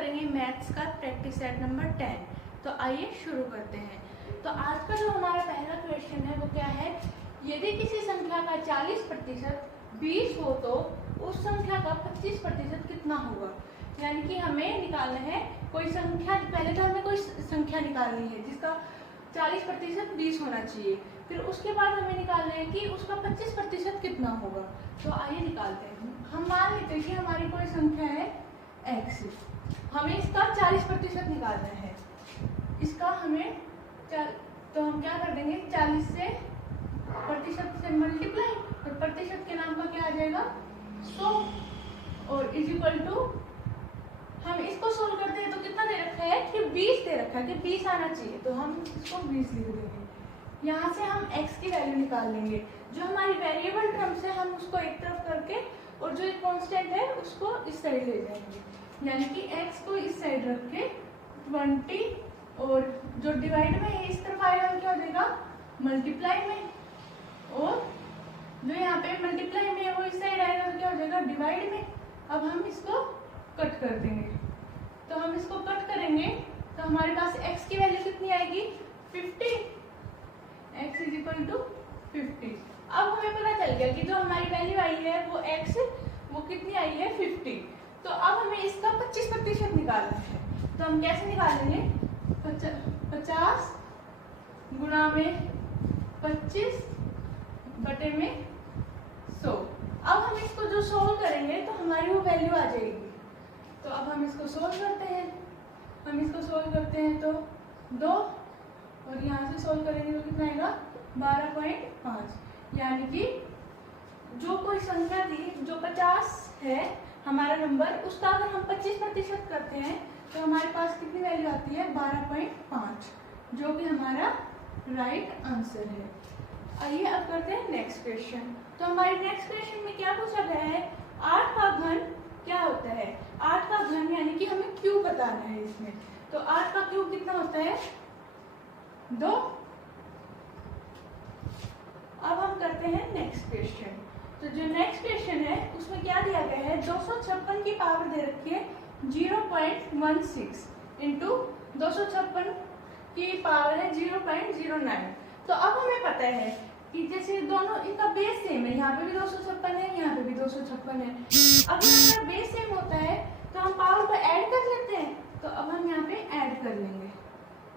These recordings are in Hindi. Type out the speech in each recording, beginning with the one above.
करेंगे मैथ्स का प्रैक्टिस सेट नंबर 10। तो आइए शुरू करते हैं। तो आज का जो हमारा पहला क्वेश्चन है वो क्या है, यदि किसी संख्या का 40% 20 हो तो उस संख्या का 25% कितना होगा। यानी कि हमें निकालना है कोई संख्या, पहले तो हमें कोई संख्या निकालनी है जिसका 40% 20 होना चाहिए, फिर उसके बाद हमें निकालना है कि उसका 25% कितना होगा। तो आइए निकालते हैं। हम मान लेते हैं कि हमारी कोई संख्या है x, हमें इसका 40% निकालना है। इसका हमें तो हम क्या कर देंगे, 40 से प्रतिशत से मल्टीप्लाई, और प्रतिशत के नाम का क्या आ जाएगा 100, और इज इक्वल टू हम इसको सोल्व करते हैं तो कितना दे रखा है कि 20 दे रखा है कि 20 आना चाहिए, तो हम इसको 20 लिख देंगे। यहाँ से हम x की वैल्यू निकाल लेंगे, जो हमारी वेरिएबल टर्म्स है हम उसको एक तरफ करके और जो एक कांस्टेंट है उसको इस साइड ले जाएंगे। यानी कि x को इस साइड रख के 20, और जो डिवाइड में है इस तरफ आएगा क्या हो जाएगा मल्टीप्लाई में, और जो यहाँ पे मल्टीप्लाई में है वो इस साइड आएगा तो क्या हो जाएगा डिवाइड में। अब हम इसको कट कर देंगे, तो हम इसको कट करेंगे तो हमारे पास x की वैल्यू कितनी आएगी 50, x इज इक्वल टू 50। अब हमें पता चल गया कि जो हमारी वैल्यू आई है वो x वो कितनी आई है 50। तो अब हमें इसका 25% निकालना है, तो हम कैसे निकालेंगे 50 गुणा में 25 बटे में 100। अब हम इसको जो सोल्व करेंगे तो हमारी वो वैल्यू आ जाएगी। तो अब हम इसको सोल्व करते हैं, तो 2, और यहाँ से सोल्व करेंगे तो कितना आएगा 12.5। यानी कि जो कोई संख्या थी जो 50 है हमारा नंबर, उसका अगर हम 25% करते हैं तो हमारे पास कितनी वैल्यू आती है 12.5, जो कि हमारा राइट आंसर है। आइए अब करते हैं नेक्स्ट क्वेश्चन। तो हमारे नेक्स्ट क्वेश्चन में क्या पूछा गया है, 8 का घन क्या होता है। 8 का घन यानी कि हमें क्यूब बताना है इसमें। तो 8 का क्यूब कितना होता है 2। अब हम करते हैं नेक्स्ट क्वेश्चन। तो जो नेक्स्ट क्वेश्चन है उसमें क्या दिया गया है, 256 की पावर दे रखी है 0.16 इंटू 256 की पावर है 0.09। तो अब हमें पता है कि जैसे दोनों इनका बेस सेम है, यहाँ पे भी 256 है, यहाँ पे भी 256 है। अगर हमारा बेस सेम होता है तो हम पावर को ऐड कर लेते हैं। तो अब हम यहाँ पे ऐड कर लेंगे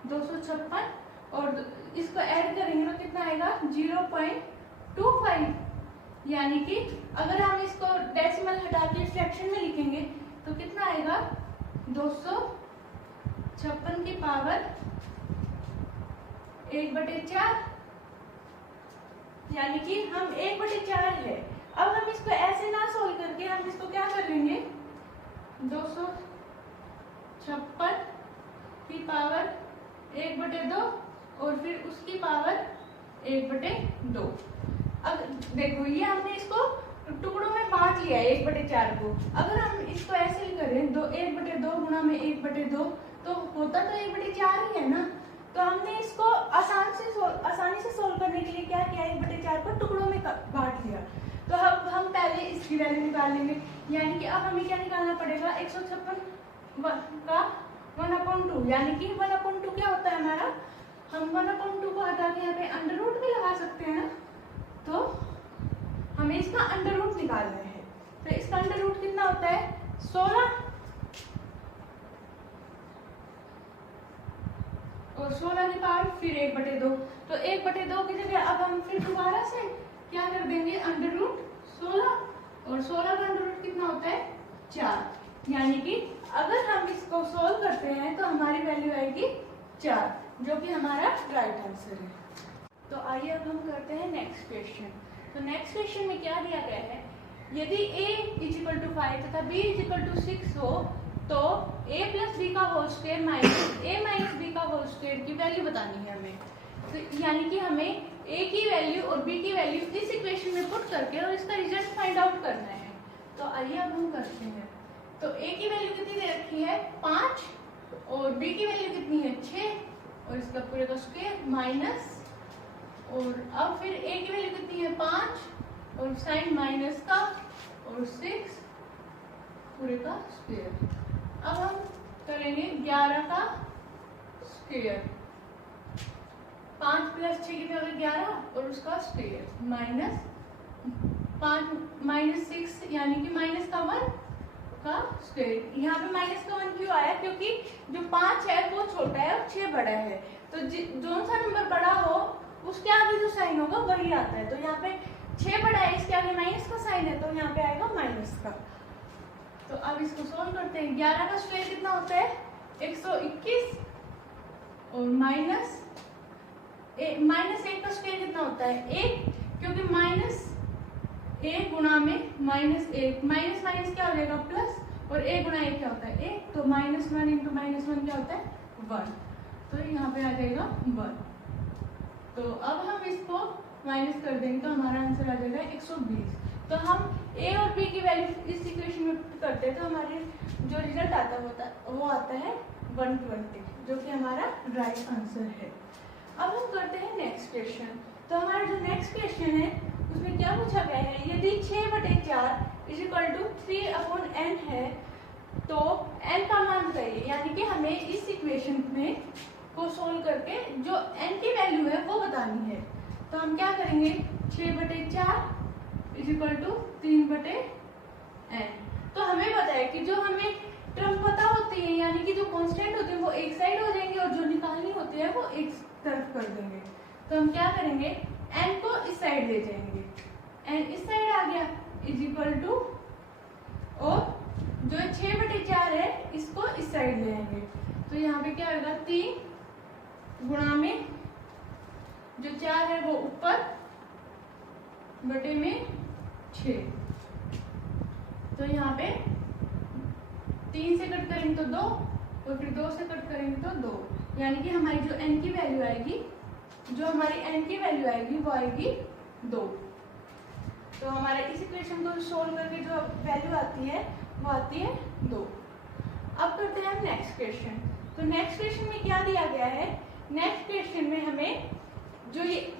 256 और इसको ऐड करेंगे तो कितना आएगा 0.25। यानी कि अगर हम इसको डेसिमल हटा के फ्रैक्शन में लिखेंगे तो कितना आएगा 256 की पावर 1/4, यानी कि हम 1/4 है। अब हम इसको ऐसे ना सोल्व करके हम इसको क्या कर लेंगे 256 की पावर 1/2 और फिर उसकी पावर 1/2। अब देखो ये हमने इसको टुकड़ों में बांट लिया है 1/4 को। अगर हम इसको ऐसे ही करें 1/2 गुणा में 1/2 तो होता तो 1/4 ही है ना। तो हमने इसको आसानी से सोल्व करने के लिए क्या किया, 1/4 को टुकड़ों में बांट लिया। तो अब हम पहले इसकी वैल्यू निकाल लेंगे। यानी कि अब हमें क्या निकालना पड़ेगा 156 का 1/2, यानी कि 1/2 क्या होता है हमारा, हम 1/2 को हटा के यहाँ पे अंडर रूट भी लगा सकते हैं ना। तो हमें इसका अंडर रूट निकालना है। तो इसका अंडर रूट कितना होता है 16, और 16 की पावर फिर 1/2। तो 1/2 की जगह अब हम फिर दोबारा से क्या कर देंगे अंडर रूट 16, और 16 का अंडर रूट कितना होता है 4। यानी कि अगर हम इसको सोल्व करते हैं तो हमारी वैल्यू आएगी 4, जो कि हमारा राइट आंसर है। तो आइए अब हम करते हैं नेक्स्ट क्वेश्चन। तो नेक्स्ट क्वेश्चन में क्या दिया गया है, यदि a = 5 तथा b = 6 हो तो a + b का whole square minus a - b का होल स्क्वायर की वैल्यू बतानी है हमें। तो यानी कि हमें a की वैल्यू और b की वैल्यू इस इक्वेशन में पुट करके और इसका रिजल्ट फाइंड आउट करना है। तो आइए अब हम करते हैं। तो a की वैल्यू कितनी दे रखी है 5, और b की वैल्यू कितनी है 6, और इसका पूरे का स्क्वायर माइनस, और अब फिर a की वैल्यू कितनी है 5 और साइन माइनस का, और 6 पूरे का स्क्वायर। अब हम करेंगे 11 का स्क्वायर, 5 + 6 कितने हो गए 11 और उसका स्क्वायर -6 यानी कि -1 का स्क्वायर। यहाँ पे -1 क्यों आया? क्योंकि जो 5 है वो छोटा है और 6 बड़ा है, तो जो सा नंबर बड़ा हो उसके आगे जो साइन होगा वही आता है। तो यहाँ पे 6 बड़ा है, इसके आगे माइनस का साइन है, तो यहाँ पे आएगा माइनस का। तो अब इसको सॉल्व करते हैं। 11 का स्क्वायर कितना होता है 121 और -1 का स्क्वायर कितना होता है 1, क्योंकि -1 गुणा में -1 माइनस माइनस क्या हो जाएगा प्लस, और 1 गुणा 1 क्या होता है 1, तो -1 × -1 क्या होता है 1, तो यहाँ पे आ जाएगा 1। तो अब हम इसको माइनस कर देंगे तो हमारा आंसर आ जाएगा 120। तो हम a और b की वैल्यू इस इक्वेशन में पुट करते हैं तो हमारे जो रिजल्ट आता है वो आता है 120, जो कि हमारा राइट आंसर है। अब हम करते हैं नेक्स्ट क्वेश्चन। तो हमारा जो नेक्स्ट क्वेश्चन है उसमें क्या पूछा गया है, यदि 6/4 = 3/n है तो n का मान बताइए। यानी कि हमें इस इक्वेशन में को सोल्व करके जो n की वैल्यू है वो बतानी है। तो हम क्या करेंगे 6/4 = 3/n। तो हमें पता है कि जो हमें टर्म पता होती है यानी कि जो कांस्टेंट होते हैं वो एक साइड हो जाएंगे और जो निकालनी होती है वो एक तरफ कर देंगे। तो हम क्या करेंगे n को इस साइड ले जाएंगे, n इस साइड आ गया = और जो 6/4 है इसको इस साइड ले आएंगे। तो यहाँ पे क्या होगा 3 गुणा में जो 4 है वो ऊपर बटे में 6, तो यहाँ पे 3 से कट करेंगे तो 2 और फिर 2 से कट करेंगे तो 2, यानी कि हमारी जो n की वैल्यू आएगी वो आएगी 2। तो हमारे इस इक्वेशन को सोल्व करके जो वैल्यू आती है वो आती है 2। अब करते हैं हम नेक्स्ट क्वेश्चन। तो नेक्स्ट क्वेश्चन में क्या दिया गया है, नेक्स्ट क्वेश्चन में हमें जो ये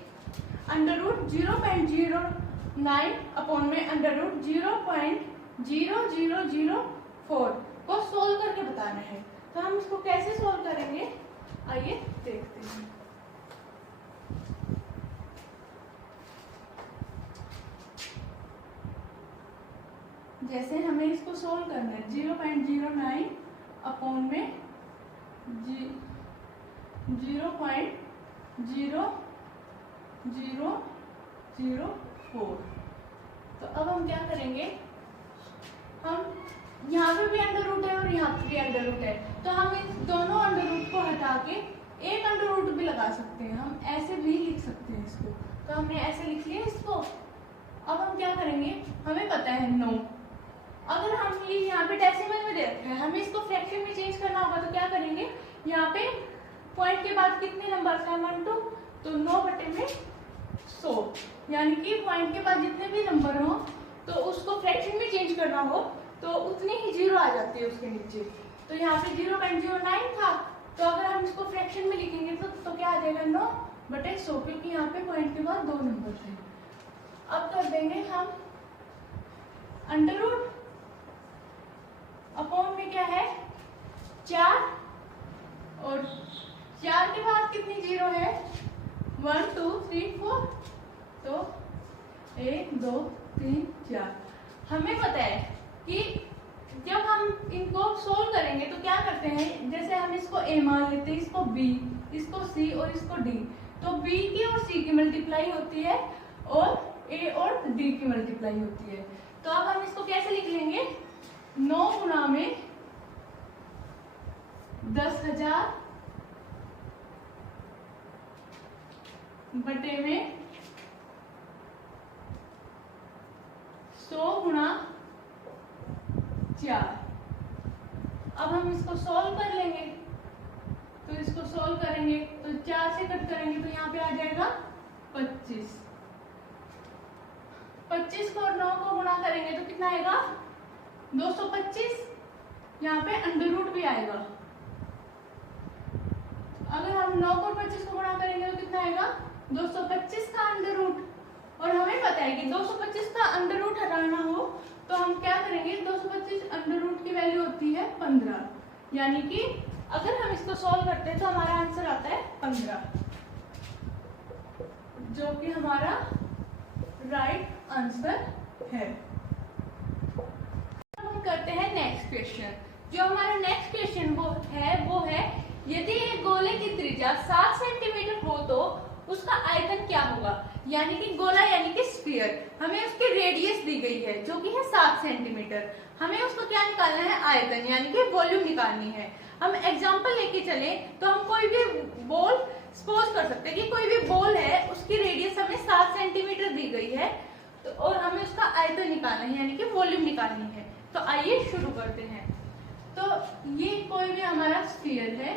√0.09 अपॉन में √0.0004 को सोल्व करके बताना है। तो हम इसको कैसे सोल्व करेंगे आइए देखते हैं। जैसे हमें इसको सोल्व करना है 0.09 अपॉन में 0.0004। तो अब हम क्या करेंगे, हम यहाँ पे भी अंडर रूट है और यहाँ पे भी अंडर रूट है, तो हम इन दोनों अंडर रूट को हटा के एक अंडर रूट भी लगा सकते हैं। हम ऐसे भी लिख सकते हैं इसको, तो हमने ऐसे लिख लिया इसको। अब हम क्या करेंगे, हमें पता है 9, अगर हम ये यहाँ पे डेसिमल में दे रखे हैं, हमें इसको फ्रैक्शन में चेंज करना होगा, तो क्या करेंगे यहाँ पे पॉइंट के बाद कितने नंबर है 1 2, तो 9/100, यानी कि पॉइंट के बाद जितने भी नंबर हो तो उसको फ्रैक्शन में चेंज करना हो तो उतनी ही जीरो आ जाती है उसके नीचे। तो यहाँ पे 0.09 था, तो अगर हम इसको फ्रैक्शन में लिखेंगे तो क्या आ जाएगा 9/100, क्योंकि यहाँ पे पॉइंट के बाद 2 नंबर थे। अब कर देंगे हम अंडर रूट अपॉन में क्या है 4, और 4 के बाद कितनी जीरो है 1 2 3 4, तो 1 2 3 4। हमें पता है कि जब हम इनको सोल्व करेंगे तो क्या करते हैं, जैसे हम इसको a मान लेते हैं, इसको b, इसको c और इसको d, तो b की और c की मल्टीप्लाई होती है और a और d की मल्टीप्लाई होती है। तो अब हम इसको कैसे लिख लेंगे 9 गुणा में 10,000 बटे में 100 गुणा 4। अब हम इसको सॉल्व कर लेंगे, तो इसको सॉल्व करेंगे तो 4 से कट करेंगे तो यहाँ पे आ जाएगा 25। 25 को 9 को गुणा करेंगे तो कितना आएगा 225, यहाँ पे अंडर रूट भी आएगा। अगर हम 9 को 25 को गुणा करेंगे तो कितना आएगा 225 का अंडर रूट, और हमें पता है कि 225 का अंडर रूट हटाना हो तो हम क्या करेंगे 225 अंडर रूट की वैल्यू होती है 15, यानी कि अगर हम इसको सॉल्व करते हैं तो हमारा आंसर आता है 15, जो कि हमारा राइट आंसर है। हम करते हैं नेक्स्ट क्वेश्चन। जो हमारा नेक्स्ट क्वेश्चन वो है यदि एक गोले की त्रिज्या 7 सेंटीमीटर हो तो उसका आयतन क्या होगा। यानी कि गोला यानी कि स्फीयर, हमें उसकी रेडियस दी गई है जो कि है 7 सेंटीमीटर। हमें उसको क्या निकालना है, आयतन यानी कि वॉल्यूम निकालनी है। हम एग्जांपल लेके चले तो हम कोई भी बॉल सपोज कर सकते हैं कि कोई भी बॉल है, उसकी रेडियस हमें 7 सेंटीमीटर दी गई है तो और हमें उसका आयतन निकालना है यानी कि वॉल्यूम निकालनी है। तो आइए शुरू करते हैं। तो ये कोई भी हमारा स्फीयर है,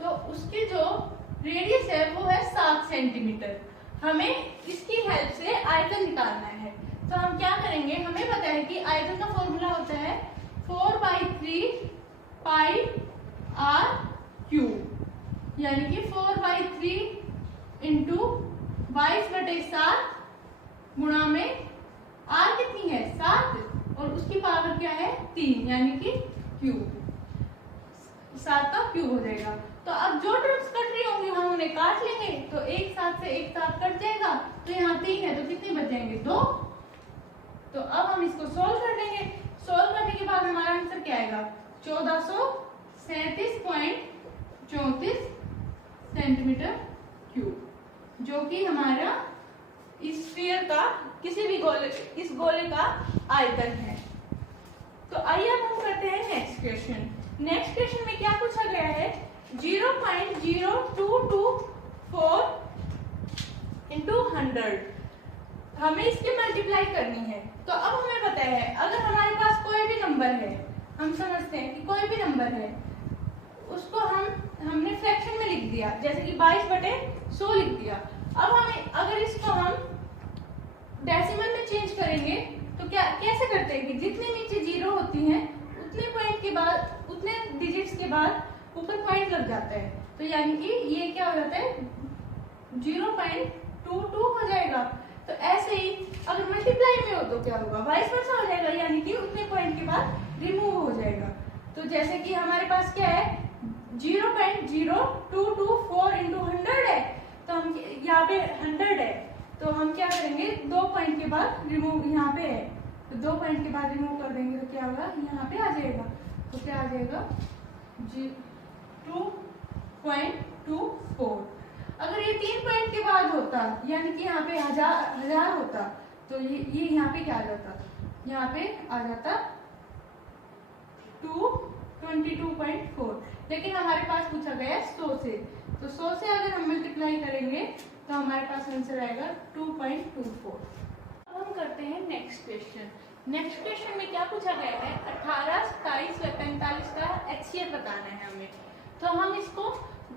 तो उसकी जो रेडियस है वो है 7 सेंटीमीटर। हमें इसकी हेल्प से आयतन निकालना है। तो हम क्या करेंगे, हमें पता है कि आयतन का फॉर्मूला होता है 4/3 पाई r क्यूब, यानी कि 4/3 इंटू 22/7 गुणा में r कितनी है 7 और उसकी पावर क्या है 3, यानी कि क्यूब, 7 का क्यूब हो जाएगा। तो अब जो टर्म्स कट रही होंगी हम उन्हें काट लेंगे, तो एक साथ से एक साथ कट जाएगा। तो यहाँ 3 है तो कितने बचेंगे 2। तो अब हम इसको सोल्व कर लेंगे। सोल्व करने के बाद हमारा आंसर क्या आएगा 1437.34 सेंटीमीटर क्यूब, जो कि हमारा इस स्फीयर का किसी भी गोले, इस गोले का आयतन है। तो आइए अब हम करते हैं नेक्स्ट क्वेश्चन। नेक्स्ट क्वेश्चन में क्या पूछा गया है 0.0224 इंटू 100, हमें इसकी मल्टीप्लाई करनी है। तो अब हमें पता है अगर हमारे पास कोई भी नंबर है, हम समझते हैं कि कोई भी नंबर है, उसको हमने फ्रैक्शन में लिख दिया, जैसे कि 22/100 लिख दिया। अब हमें अगर इसको हम डेसिमल में चेंज करेंगे तो क्या कैसे करते हैं कि जितने नीचे जीरो होती हैं उतने पॉइंट के बाद, उतने डिजिट्स के बाद ऊपर पॉइंट लग जाता है। तो यानी कि ये क्या हो जाता है 0.22 हो जाएगा। तो ऐसे ही अगर मल्टीप्लाई में हो तो क्या होगा वाइस वर्सा हो जाएगा, यानी कि उतने पॉइंट के बाद रिमूव हो जाएगा। तो जैसे कि हमारे पास क्या है 0.0224 इंटू 100 है, तो हम यहाँ पे 100 है तो हम क्या करेंगे 2 पॉइंट के बाद रिमूव, यहाँ पे है तो 2 पॉइंट के बाद रिमूव कर देंगे तो क्या होगा यहाँ पे आ जाएगा। तो क्या आ जाएगा 2.24। अगर ये 3 पॉइंट के बाद होता यानी कि यहाँ पे 1000 होता तो ये यहाँ पे क्या आ जाता, यहाँ पे आ जाता 222.4। लेकिन हमारे पास पूछा गया 100 से, तो 100 से अगर हम मल्टीप्लाई करेंगे तो हमारे पास आंसर आएगा 2.24। अब हम करते हैं नेक्स्ट क्वेश्चन। नेक्स्ट क्वेश्चन में क्या पूछा गया है 18, 27 व 45 का HCF बताना है हमें। तो हम इसको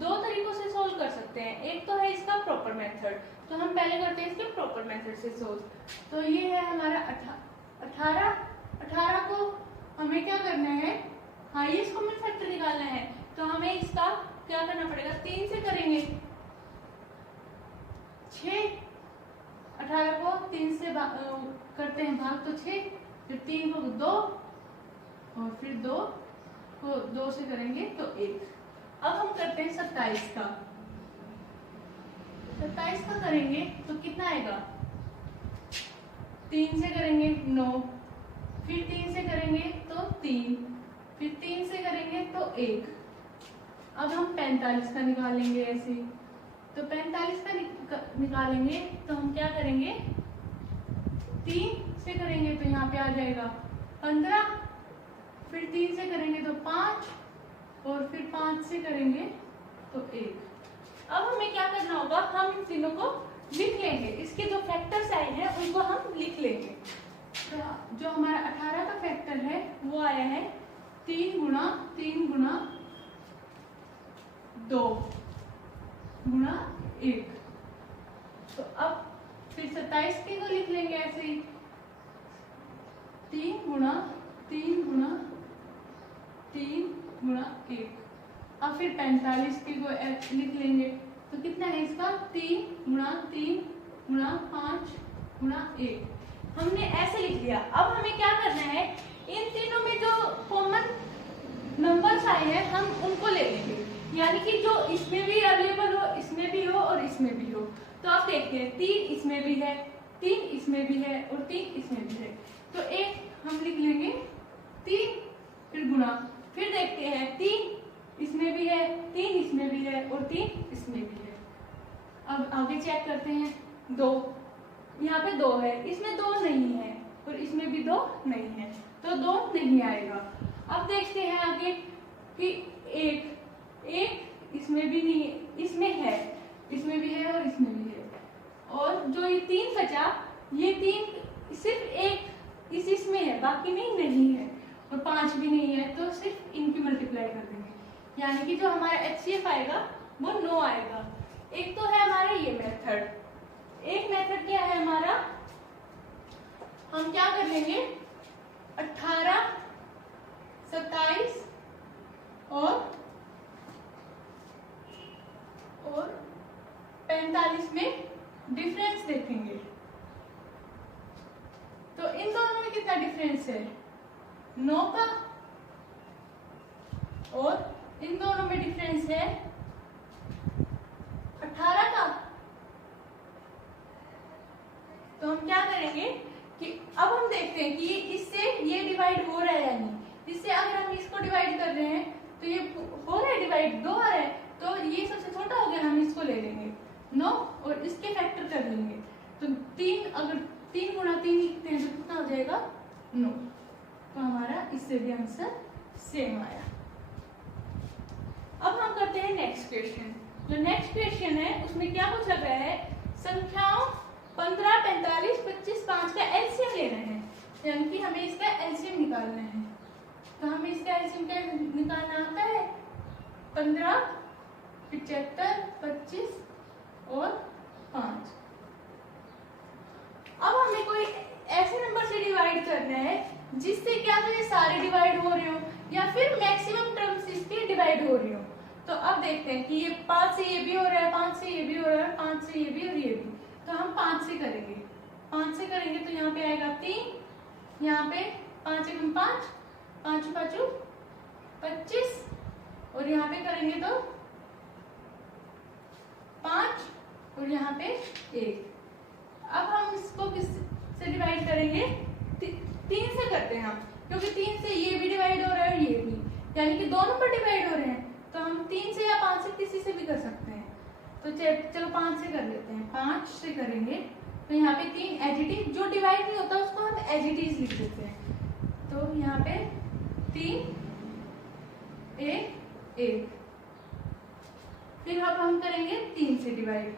दो तरीकों से सोल्व कर सकते हैं। एक तो है इसका प्रॉपर मेथड, तो हम पहले करते हैं इसके प्रॉपर मेथड से सोल्व। तो ये है हमारा 18 को हमें क्या करना है हाईएस्ट कॉमन फैक्टर निकालना है। तो हमें इसका क्या करना पड़ेगा 3 से करेंगे 6, 18 को 3 से करते हैं भाग तो 6, फिर 3 को 2 और फिर 2 को 2 से करेंगे तो 1। अब हम करते हैं 27 का। 27 का करेंगे तो कितना आएगा 3 से करेंगे 9, फिर 3 से करेंगे तो 3, फिर 3 से करेंगे तो 1। अब हम 45 का निकालेंगे ऐसे। तो 45 का निकालेंगे तो हम क्या करेंगे 3 से करेंगे तो यहाँ पे आ जाएगा 15, फिर 3 से करेंगे तो 5 और फिर 5 से करेंगे तो 1। अब हमें क्या करना होगा हम इन तीनों को लिख लेंगे, इसके जो फैक्टर्स आए हैं उनको हम लिख लेंगे। तो जो हमारा 18 का फैक्टर है वो आया है 3 गुणा 3 गुणा 2 गुणा 1। तो अब फिर 27 के को लिख लेंगे ऐसे ही 3 गुणा 3 गुणा 3 गुणा 1। अब फिर 45 के को लिख लेंगे तो कितना है इसका 3 गुणा 3 गुणा 5 गुणा 1। हमने ऐसे लिख लिया। अब हमें क्या करना है इन तीनों में जो कॉमन नंबर्स आए हैं हम उनको ले लेंगे, यानी कि जो इसमें भी अवेलेबल हो, इसमें भी हो और इसमें भी हो। तो आप देखते हैं 3 इसमें भी है, 3 इसमें भी है और 3 इसमें भी है। तो एक हम लिख लेंगे 3, फिर गुना, फिर देखते हैं 3 इसमें भी है, 3 इसमें भी है और 3 इसमें भी है। अब आगे चेक करते हैं 2, यहाँ पे 2 है, इसमें 2 नहीं है और इसमें भी 2 नहीं है, तो 2 नहीं आएगा। अब देखते हैं आगे कि 1 इसमें भी नहीं, इसमें है, इसमें भी है और इसमें भी है। और जो ये 3 बचा, ये 3 सिर्फ एक इसमें है, बाकी में नहीं है, और 5 भी नहीं है, तो सिर्फ इनकी मल्टीप्लाई कर देंगे, यानी कि जो हमारा HCF आएगा वो 9 आएगा। एक तो है हमारा ये मेथड, एक मेथड क्या है हमारा, हम क्या कर लेंगे 18, 27 और 45 में डिफरेंस देखेंगे। तो इन दोनों में कितना डिफरेंस है 9 का, और इन दोनों में डिफरेंस है 18 का। तो हम क्या करेंगे कि अब हम देखते हैं कि इससे ये डिवाइड हो रहा है या नहीं। इससे अगर हम इसको डिवाइड कर रहे हैं तो ये हो रहा है डिवाइड, 2 आ रहा है, तो ये सबसे छोटा हो गया, हम इसको ले लेंगे 9 और इसके फैक्टर कर लेंगे। तो 3, अगर 3 गुणा 3 लिखते हैं तो कितना हो जाएगा 9। तो हमारा इससे भी आंसर सेम आया। अब हम करते हैं नेक्स्ट क्वेश्चन। जो नेक्स्ट क्वेश्चन है उसमें क्या पूछा गया है, संख्याओं 15, 45, 25, 5 का एलसीएम लेना है, यानी कि हमें इसका एलसीएम निकालना है। तो हमें इसका एलसीएम क्या निकालना आता है 15, 75, 25 और 5। अब हमें कोई ऐसे नंबर से डिवाइड करना है जिससे क्या तो ये सारे डिवाइड हो रहे हो या फिर मैक्सिमम टर्म्स इसके डिवाइड हो रही हो। तो अब देखते हैं कि ये 5 से ये भी हो रहा है, 5 से ये भी हो रहा है, 5 से ये भी और ये भी। तो हम 5 से करेंगे, 5 से करेंगे तो यहाँ पे आएगा 3, यहाँ पे 5 1 5, 5 5 25 और यहाँ पे करेंगे तो 5 और यहाँ पे 1। अब हम इसको किस से डिवाइड करेंगे 3 से करते हैं हम, क्योंकि 3 से ये भी डिवाइड हो रहा है और ये भी, यानी कि दोनों पर डिवाइड हो रहे हैं। तो हम 3 से या 5 से किसी से भी कर सकते हैं। तो चलो 5 से कर लेते हैं, 5 से करेंगे तो यहाँ पे 3 एजिटिव, जो डिवाइड नहीं होता उसको हम एजिटिव लिख देते हैं। तो यहाँ पे 3 1 1, फिर अब हम करेंगे 3 से डिवाइड,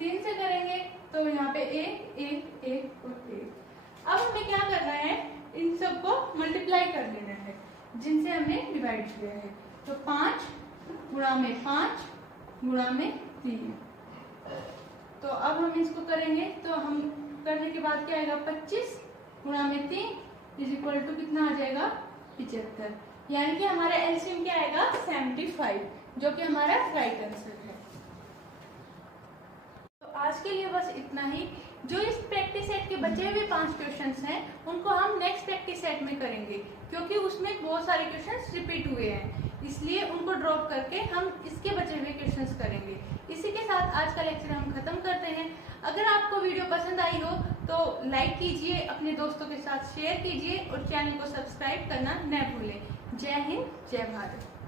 3 से करेंगे तो यहाँ पे 1 1 1 और 1। अब हमें क्या करना है, इन सबको मल्टीप्लाई कर लेना है जिनसे हमने डिवाइड किया है। तो 5 गुणा में 5 गुणा में 3। तो अब हम इसको करेंगे तो हम करने के बाद क्या आएगा 25 गुणा में 3 इज इक्वल टू कितना आ जाएगा 75, यानी कि हमारा एलसीएम क्या आएगा 75, जो कि हमारा राइट आंसर है। तो आज के लिए बस इतना ही। जो इस प्रैक्टिस सेट के बचे हुए 5 क्वेश्चंस हैं उनको हम नेक्स्ट प्रैक्टिस सेट में करेंगे, क्योंकि उसमें बहुत सारे क्वेश्चंस रिपीट हुए हैं, इसलिए उनको ड्रॉप करके हम इसके बचे हुए क्वेश्चंस करेंगे। इसी के साथ आज का लेक्चर हम खत्म करते हैं। अगर आपको वीडियो पसंद आई हो तो लाइक कीजिए, अपने दोस्तों के साथ शेयर कीजिए और चैनल को सब्सक्राइब करना न भूलें। जय हिंद, जय भारत।